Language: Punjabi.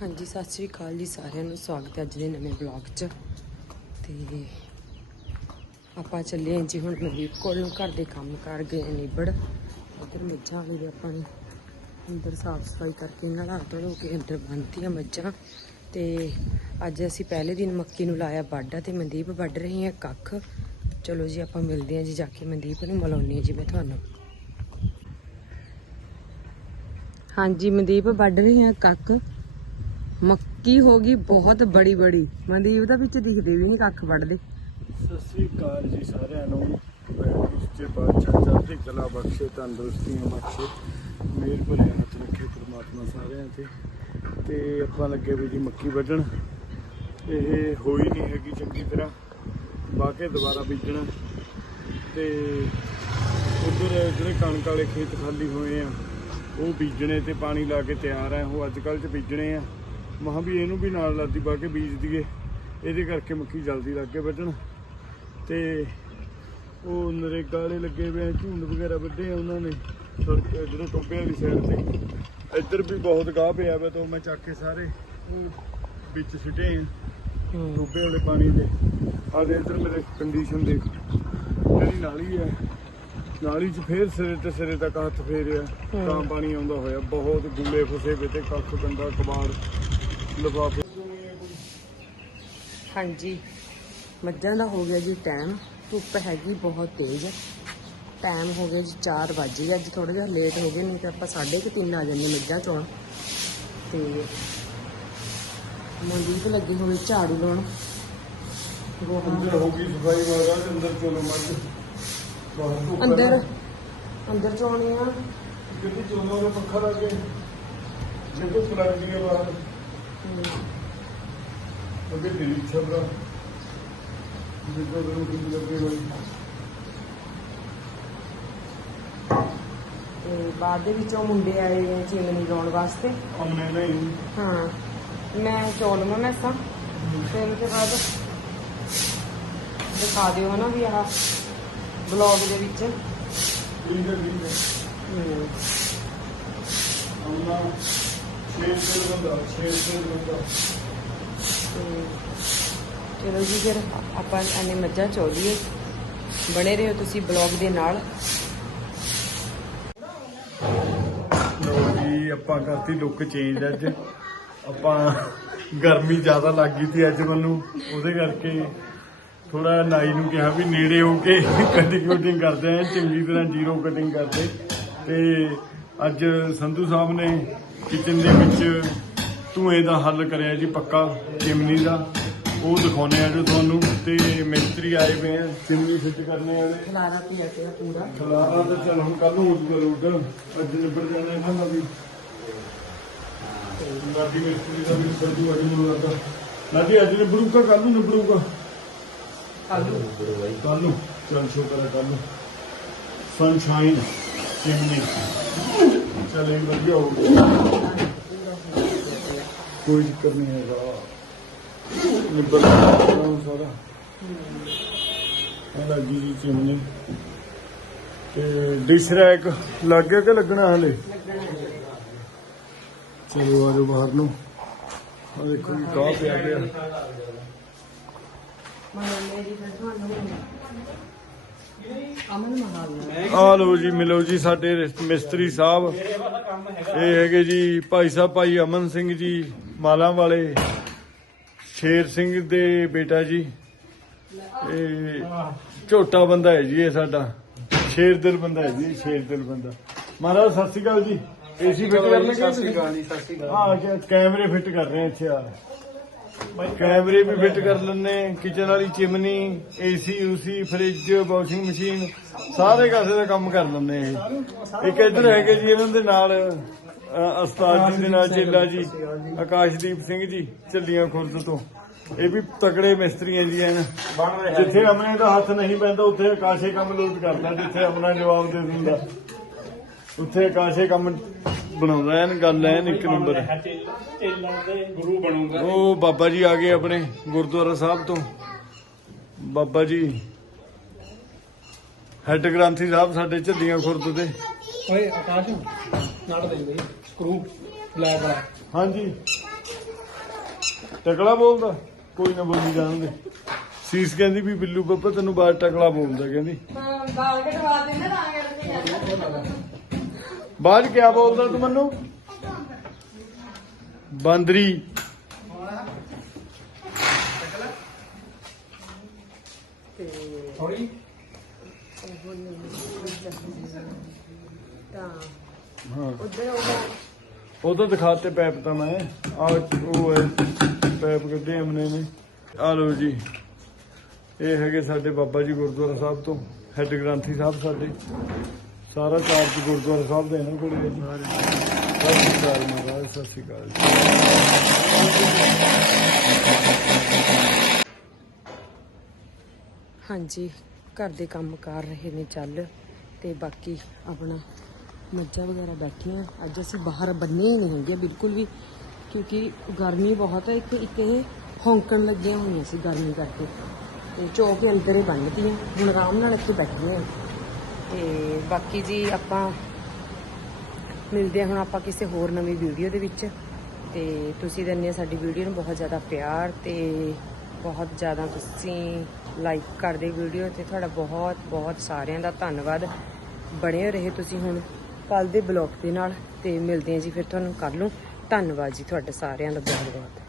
ਹਾਂਜੀ, ਸਤਿ ਸ੍ਰੀ ਅਕਾਲ ਜੀ ਸਾਰਿਆਂ ਨੂੰ। ਸਵਾਗਤ ਹੈ ਅੱਜ ਦੇ ਨਵੇਂ ਬਲੌਗ 'ਚ। ਤੇ ਆਪਾਂ ਚੱਲੇ ਹਾਂ ਜੀ ਹੁਣ ਮਨਦੀਪ ਕੋਲ ਨੂੰ, ਘਰ ਦੇ ਕੰਮ ਕਰ ਗਏ ਨਿਬੜ। ਉਧਰ ਮੱਝਾਂ ਵਾਲੀ ਦੇ ਆਪਾਂ ਨੇ। ਅੰਦਰ ਸਾਫ਼ ਸਫ਼ਾਈ ਕਰਕੇ ਨਲਾ ਧੋ ਕੇ ਅੰਦਰ ਬੰਨ੍ਹਤੀਆਂ ਮੱਝਾਂ। ਤੇ ਅੱਜ ਅਸੀਂ ਪਹਿਲੇ ਦਿਨ ਮੱਕੀ ਨੂੰ ਲਾਇਆ ਬਾਡਾ ਤੇ ਮਨਦੀਪ ਵੱਢ ਰਹੀ ਹੈ ਕੱਖ। ਚਲੋ ਜੀ, ਆਪਾਂ ਮਿਲਦੇ ਹਾਂ ਜੀ, ਜਾ ਕੇ ਮਨਦੀਪ ਨੂੰ ਮਿਲਾਉਂਦੀ ਹਾਂ ਜੀ ਮੈਂ ਤੁਹਾਨੂੰ। ਹਾਂਜੀ, ਮਨਦੀਪ ਵੱਢ ਰਹੀ ਹੈ ਕੱਖ। ਮੱਕੀ ਹੋ ਗਈ ਬਹੁਤ ਬੜੀ ਬੜੀ। ਮਨਦੀਪ ਦਾ ਵਿੱਚ ਦਿਖਦੇ ਵੀ ਨਹੀਂ, ਕੱਖ ਵੱਢਦੇ। ਸਤਿ ਸ੍ਰੀ ਅਕਾਲ ਜੀ ਸਾਰਿਆਂ ਨੂੰ। ਇਸ ਤੇ ਬਾਦਸ਼ਾਹ ਚੜ੍ਹਦੀ ਕਲਾ ਬਖਸ਼ੇ ਤੰਦਰੁਸਤੀਆਂ ਬਖਸ਼ੇ ਮੇਰ ਭਰਿਆ ਹੱਥ ਰੱਖੇ ਪ੍ਰਮਾਤਮਾ ਸਾਰਿਆਂ ਤੇ। ਤੇ ਆਪਾਂ ਲੱਗੇ ਵੀ ਜੀ ਮੱਕੀ ਵੱਢਣ। ਇਹ ਹੋਈ ਨਹੀਂ ਹੈਗੀ ਚੰਗੀ ਤਰ੍ਹਾਂ। ਬਾਕੇ ਦੁਬਾਰਾ ਬੀਜਣਾ। ਤੇ ਉਧਰ ਜਿਹੜੇ ਕਣਕ ਵਾਲੇ ਖੇਤ ਖਾਲੀ ਹੋਏ ਆ, ਉਹ ਬੀਜਣੇ ਤੇ ਪਾਣੀ ਲਾ ਕੇ ਤਿਆਰ ਆ। ਉਹ ਅੱਜ ਕੱਲ੍ਹ ਚ ਬੀਜਣੇ ਆ। ਮਹਾਂ ਵੀ ਇਹਨੂੰ ਵੀ ਨਾਲ ਲਾਦੀ ਪਾ ਕੇ ਬੀਜ ਦਈਏ। ਇਹਦੇ ਕਰਕੇ ਮੱਕੀ ਜਲਦੀ ਲੱਗ ਕੇ ਵੱਢਣ। ਤੇ ਉਹ ਨਰੇਗਾ ਵਾਲੇ ਲੱਗੇ ਹੋਏ ਆ ਝੂੰਡ ਵਗੈਰਾ ਵੱਡੇ ਆ ਉਹਨਾਂ ਨੇ। ਸੜਕ ਜਿਹੜੇ ਟੋਬੇ ਵਾਲੀ ਸਾਈਡ ਤੇ। ਇੱਧਰ ਵੀ ਬਹੁਤ ਗਾਹ ਪਿਆ ਵਾ ਤਾਂ ਮੈਂ ਚੱਕ ਕੇ ਸਾਰੇ ਵਿੱਚ ਸਿੱਟੇ ਆ ਟੋਬੇ ਵਾਲੇ ਪਾਣੀ ਦੇ। ਆ ਦੇ ਇੱਧਰ ਮੇਰੇ ਕੰਡੀਸ਼ਨ ਦੇਖ। ਜਿਹੜੀ ਨਾਲੀ ਹੈ ਨਾਲੀ 'ਚ ਫੇਰ ਸਿਰੇ ਤੇ ਸਿਰੇ ਤੱਕ ਹੱਥ ਫੇਰਿਆ। ਤਾਂ ਪਾਣੀ ਆਉਂਦਾ ਹੋਇਆ ਬਹੁਤ ਗੁੱਲੇ ਫਸੇ ਤੇ ਕੱਖ ਗੰਦਾ ਕਬਾੜ। ਲਿਫਾਫੇ ਹਾਂਜੀ। ਮੱਝਾਂ ਦਾ ਹੋ ਗਿਆ ਜੀ ਟਾਈਮ ਧੁੱਪ ਹੈਗੀ ਬਹੁਤ ਤੇਜ਼। ਟਾਈਮ ਹੋ ਗਿਆ ਜੀ 4 ਵਜੇ ਅੱਜ ਥੋੜਾ ਜਿਹਾ ਲੇਟ ਹੋ ਗਏ ਨਹੀਂ ਤਾਂ ਆਪਾਂ 3:30 ਆ ਜਾਂਦੇ ਮੱਝਾਂ ਚੋਣ ਤੇ ਮਨਦੀਪ ਲੱਗੇ ਹੋਏ ਝਾੜੂ ਲਾਉਣ। ਅੰਦਰ ਹੋ ਗਈ ਸਫ਼ਾਈ ਵਾਲਾ ਅੰਦਰ ਚਲੋ ਮੱਝ। ਅੰਦਰ। ਅੰਦਰ ਚੋਣੇ ਆ। ਕਿਤੇ ਚੋਣਾਂ ਦਾ ਪੱਖਾ ਲਾ ਕੇ ਜੇ ਹੈ ਬਾਹਰ। ਅੱਗੇ ਦਿਲ ਛੱਡਦਾ ਜਿੱਦੋਂ ਨੂੰ ਕੀ ਲੱਗੇ ਹੋਈ ਤੇ ਬਾਅਦ ਦੇ ਵਿੱਚ ਉਹ ਮੁੰਡੇ ਆਏ ਆ ਚਿਮਨੀ ਲਾਉਣ ਵਾਸਤੇ। ਅੰਨੇ ਨਹੀਂ ਹਾਂ ਮੈਂ ਚੌਲ ਮੈਂ ਮੈਸਾਂ। ਤੇ ਉਹਦੇ ਬਾਅਦ ਦਿਖਾ ਦਿਓ ਨਾ ਵੀ ਆਹ ਬਲੌਗ ਦੇ ਵਿੱਚ। ਠੀਕ ਹੈ ਠੀਕ ਹੈ। ਅੰਨਾ ਛੇ ਸੇ ਬੰਦਾ ਛੇ ਸੇ ਬੰਦਾ ਚਲੋ ਜੀ ਫਿਰ ਆਪਾਂ ਅਨੇ ਮੱਝਾਂ ਚੋਲੀਏ ਬਣੇ ਰਹੋ ਤੁਸੀਂ ਬਲੌਗ ਦੇ ਨਾਲ। ਲੋ ਜੀ, ਆਪਾਂ ਕਰਤੀ ਲੁੱਕ ਚੇਂਜ ਅੱਜ। ਆਪਾਂ ਗਰਮੀ ਜ਼ਿਆਦਾ ਲੱਗ ਗਈ ਸੀ ਅੱਜ ਮੈਨੂੰ, ਉਹਦੇ ਕਰਕੇ ਥੋੜਾ ਨਾਈ ਨੂੰ ਕਿਹਾ ਵੀ ਨੇੜੇ ਹੋ ਕੇ ਕਟਿੰਗ ਕਟਿੰਗ ਕਰਦੇ ਆ, ਚੰਗੀ ਤਰ੍ਹਾਂ ਜ਼ੀਰੋ ਕਟਿੰਗ ਕਰਦੇ। ਤੇ ਅੱਜ ਸੰਧੂ ਸਾਹਿਬ ਨੇ ਕਿਚਨ ਦੇ ਵਿੱਚ ਧੂਏ ਦਾ ਹੱਲ ਕਰਿਆ ਜੀ ਪੱਕਾ ਚਿਮਨੀ ਦਾ। ਉਹ ਦਿਖਾਉਣੇ ਆ ਜੋ ਤੁਹਾਨੂੰ ਤੇ ਮਿਸਤਰੀ ਆਏ ਪਏ ਆ ਚਿਮਨੀ ਫਿੱਟ ਕਰਨੇ ਵਾਲੇ ਖਲਾਰਾ ਪਿਆ ਪਿਆ ਪੂਰਾ। ਖਲਾਰਾ ਤੇ ਚੱਲ ਹੁਣ ਕੱਲ ਨੂੰ ਉੱਠ ਕਰੂਗਾ ਅੱਜ ਨਿਬੜ ਜਾਣਾ ਇਹਨਾਂ ਦਾ ਵੀ। ਲਾਡੀ ਮਿਸਤਰੀ ਦਾ ਵੀ ਸਰਦੂ ਅੱਜ ਨੂੰ ਲੱਗਾ ਲਾਡੀ ਅੱਜ ਨਿਬੜੂਗਾ ਕੱਲ ਨੂੰ ਨਿਬੜੂਗਾ? ਕੱਲ ਨੂੰ। ਚੱਲ ਸ਼ੁਕਰ ਕੱਲ ਨੂੰ। Sunshine chimney. ਚੱਲ ਇਹ ਵਧੀਆ ਹੋ ਕੋਈ ਦਿੱਕਤ ਨਹੀਂ ਹੈਗਾ। ਨਿਬੜ ਸਾਰਾ। ਇਹ ਲੱਗੀ ਜੀ ਚਿਮਨੀ ਤੇ ਡਿਸ਼ ਰੈਕ ਲੱਗ ਗਿਆ ਕਿ ਲੱਗਣਾ ਹਲੇ? ਚਲੋ ਆਜੋ ਬਾਹਰ ਨੂੰ। ਆ ਦੇਖੋ ਜੀ, ਕਾਹ ਪਿਆ ਪਿਆ। ਮੇਰੀ ਤੁਹਾਨੂੰ। ਆ ਲਓ ਜੀ ਮਿਲੋ ਜੀ ਸਾਡੇ ਮਿਸਤਰੀ ਸਾਹਿਬ। ਇਹ ਹੈਗੇ ਜੀ ਭਾਈ ਸਾਹਿਬ ਭਾਈ ਅਮਨ ਸਿੰਘ ਜੀ ਮਾਲਾ ਵਾਲੇ ਸ਼ੇਰ ਸਿੰਘ ਦੇ ਬੇਟਾ ਜੀ। ਇਹ ਝੋਟਾ ਬੰਦਾ ਹੈ ਜੀ ਇਹ ਸਾਡਾ। ਸ਼ੇਰ ਦਿਲ ਬੰਦਾ ਹੈ ਜੀ ਸ਼ੇਰ ਦਿਲ ਬੰਦਾ। ਮਹਾਰਾਜ ਸਤਿ ਸ਼੍ਰੀ ਅਕਾਲ ਜੀ। ਏਸੀ ਫਿੱਟ ਕਰਨੇ ਕਿ ਸਤਿ ਸ਼੍ਰੀ ਅਕਾਲ ਜੀ ਸਤਿ ਸ਼੍ਰੀ ਅਕਾਲ। ਹਾਂ ਕੈਮਰੇ ਫਿੱਟ ਕਰ ਰਹੇ ਇੱਥੇ ਆ। ਕੈਮਰੇ ਵੀ ਫਿੱਟ ਕਰ ਲੈਣੇ ਕਿਚਨ ਵਾਲੀ chimney AC UC fridge washing machine ਸਾਰੇ ਕਾਸੇ ਦਾ ਕੰਮ ਕਰ ਲੈਂਦੇ ਇਹ। ਇੱਕ ਇੱਧਰ ਹੈਗੇ ਜੀ ਇਹਨਾਂ ਦੇ ਨਾਲ ਅ, ਉਸਤਾਦ ਜੀ ਦੇ ਨਾਲ ਚੇਲਾ ਜੀ ਆਕਾਸ਼ਦੀਪ ਸਿੰਘ ਜੀ ਚੱਲੀਆਂ ਖੁਰਦ ਤੋਂ। ਇਹ ਵੀ ਤਕੜੇ ਮਿਸਤਰੀ ਹੈ ਜੀ ਐਨ। ਜਿੱਥੇ ਆਪਣੇ ਦਾ ਹੱਥ ਨਹੀਂ ਪੈਂਦਾ ਉੱਥੇ ਆਕਾਸ਼ੇ ਕੰਮ ਲੋਟ ਕਰਦਾ ਜਿੱਥੇ ਆਪਣਾ ਜਵਾਬ ਦੇ ਦਿੰਦਾ। ਉੱਥੇ ਆਕਾਸ਼ੇ ਕੰਮ ਬਣਾਉਂਦਾ ਐਨ ਗੱਲ ਐਨ ਇੱਕ ਨੰਬਰ ਹੈ ਚੇਲਾਂ ਦੇ ਗੁਰੂ ਬਣੂਗਾ ਉਹ ਬਾਬਾ ਜੀ ਆ ਗਏ ਆਪਣੇ ਗੁਰਦੁਆਰਾ ਸਾਹਿਬ ਤੋਂ। ਬਾਬਾ ਜੀ ਹੈੱਡ ਗ੍ਰੰਥੀ ਸਾਹਿਬ ਸਾਡੇ ਝੱਲੀਆਂ ਖੁਰਦ ਦੇ। ਓਏ ਆਕਾਸ਼ ਨਾਲ ਦੇ ਬਈ ਸਕਰੂ ਬਲੈਕ ਵਾਲਾ ਹਾਂਜੀ। ਟਕਲਾ ਬੋਲਦਾ ਕੋਈ ਨਾ ਬੋਲੀ ਜਾਣਦੇ ਸੀਸ ਕਹਿੰਦੀ ਵੀ ਬਿੱਲੂ ਬੱਬਾ ਤੈਨੂੰ ਬਾਹਰ ਟਕਲਾ ਬੋਲਦਾ ਕਹਿੰਦੀ। ਬਾਲ ਕਟਵਾ ਦਿੰਦੇ ਤਾਂ ਕਰਕੇ ਬਾਅਦ 'ਚ ਕਿਆ ਬੋਲਦਾ ਤੂੰ ਮੈਨੂੰ? ਬਾਂਦਰੀ। ਥੋੜੀ ਤਾਂ ਹਾਂ। ਉਹ ਦਿਖਾਤੇ ਪੈਪ ਤਾਂ ਮੈਂ। ਆ ਉਹ ਹੈ ਪੈਪ ਕੱਢੇ ਅਮਨੇ ਨੇ। ਆ ਲਓ ਜੀ। ਇਹ ਹੈਗੇ ਸਾਡੇ ਬਾਬਾ ਜੀ ਗੁਰਦੁਆਰਾ ਸਾਹਿਬ ਤੋਂ ਹੈੱਡ ਗ੍ਰੰਥੀ ਸਾਹਿਬ ਸਾਡੇ। ਸਾਰਾ ਚਾਰਜ ਗੁਰਦੁਆਰਾ ਸਾਹਿਬ ਦਾ ਇਹਨਾਂ ਕੋਲ ਹੈ ਜੀ। ਸਤਿ ਸ਼੍ਰੀ ਅਕਾਲ ਮਹਾਰਾਜ ਸਤਿ ਸ਼੍ਰੀ ਅਕਾਲ ਜੀ ਹਾਂਜੀ ਘਰ ਦੇ ਕੰਮ ਕਰ ਰਹੇ ਨੇ ਚੱਲ ਤੇ ਬਾਕੀ ਆਪਣਾ ਮੱਝਾਂ ਵਗੈਰਾ ਬੈਠੀਆਂ। ਅੱਜ ਅਸੀਂ ਬਾਹਰ ਬੰਨੇ ਹੀ ਨਹੀਂ ਹੈਗੇ ਬਿਲਕੁਲ ਵੀ ਕਿਉਂਕਿ ਗਰਮੀ ਬਹੁਤ ਹੈ ਇੱਕ ਇੱਕ ਇਹ ਹੌਂਕਣ ਲੱਗੀਆਂ ਹੋਈਆਂ ਸੀ ਗਰਮੀ ਕਰਕੇ। ਤੇ ਚੌਕ ਦੇ ਅੰਦਰ ਹੀ ਬੰਨਤੀਆਂ। ਹੁਣ ਆਰਾਮ ਨਾਲ ਇੱਥੇ ਬੈਠੇ ਹਾਂ ਤੇ ਬਾਕੀ ਜੀ ਆਪਾਂ ਮਿਲਦੇ ਹਾਂ ਹੁਣ ਆਪਾਂ ਕਿਸੇ ਹੋਰ ਨਵੀਂ ਵੀਡੀਓ ਦੇ ਵਿੱਚ। ਤੇ ਤੁਸੀਂ ਦਿੰਦੇ ਹੋ ਸਾਡੀ ਵੀਡੀਓ ਨੂੰ ਬਹੁਤ ਜ਼ਿਆਦਾ ਪਿਆਰ ਤੇ ਬਹੁਤ ਜ਼ਿਆਦਾ ਤੁਸੀਂ ਲਾਈਕ ਕਰਦੇ ਵੀਡੀਓ ਤੇ ਤੁਹਾਡਾ ਬਹੁਤ ਬਹੁਤ ਸਾਰਿਆਂ ਦਾ ਧੰਨਵਾਦ। ਬਣੇ ਰਹੇ ਤੁਸੀਂ ਹੁਣ ਕੱਲ ਦੇ ਬਲੌਗ ਦੇ ਨਾਲ ਤੇ ਮਿਲਦੇ ਹਾਂ ਜੀ ਫਿਰ ਤੁਹਾਨੂੰ ਕਰ ਨੂੰ। ਧੰਨਵਾਦ ਜੀ ਤੁਹਾਡੇ ਸਾਰਿਆਂ ਦਾ ਬਹੁਤ ਬਹੁਤ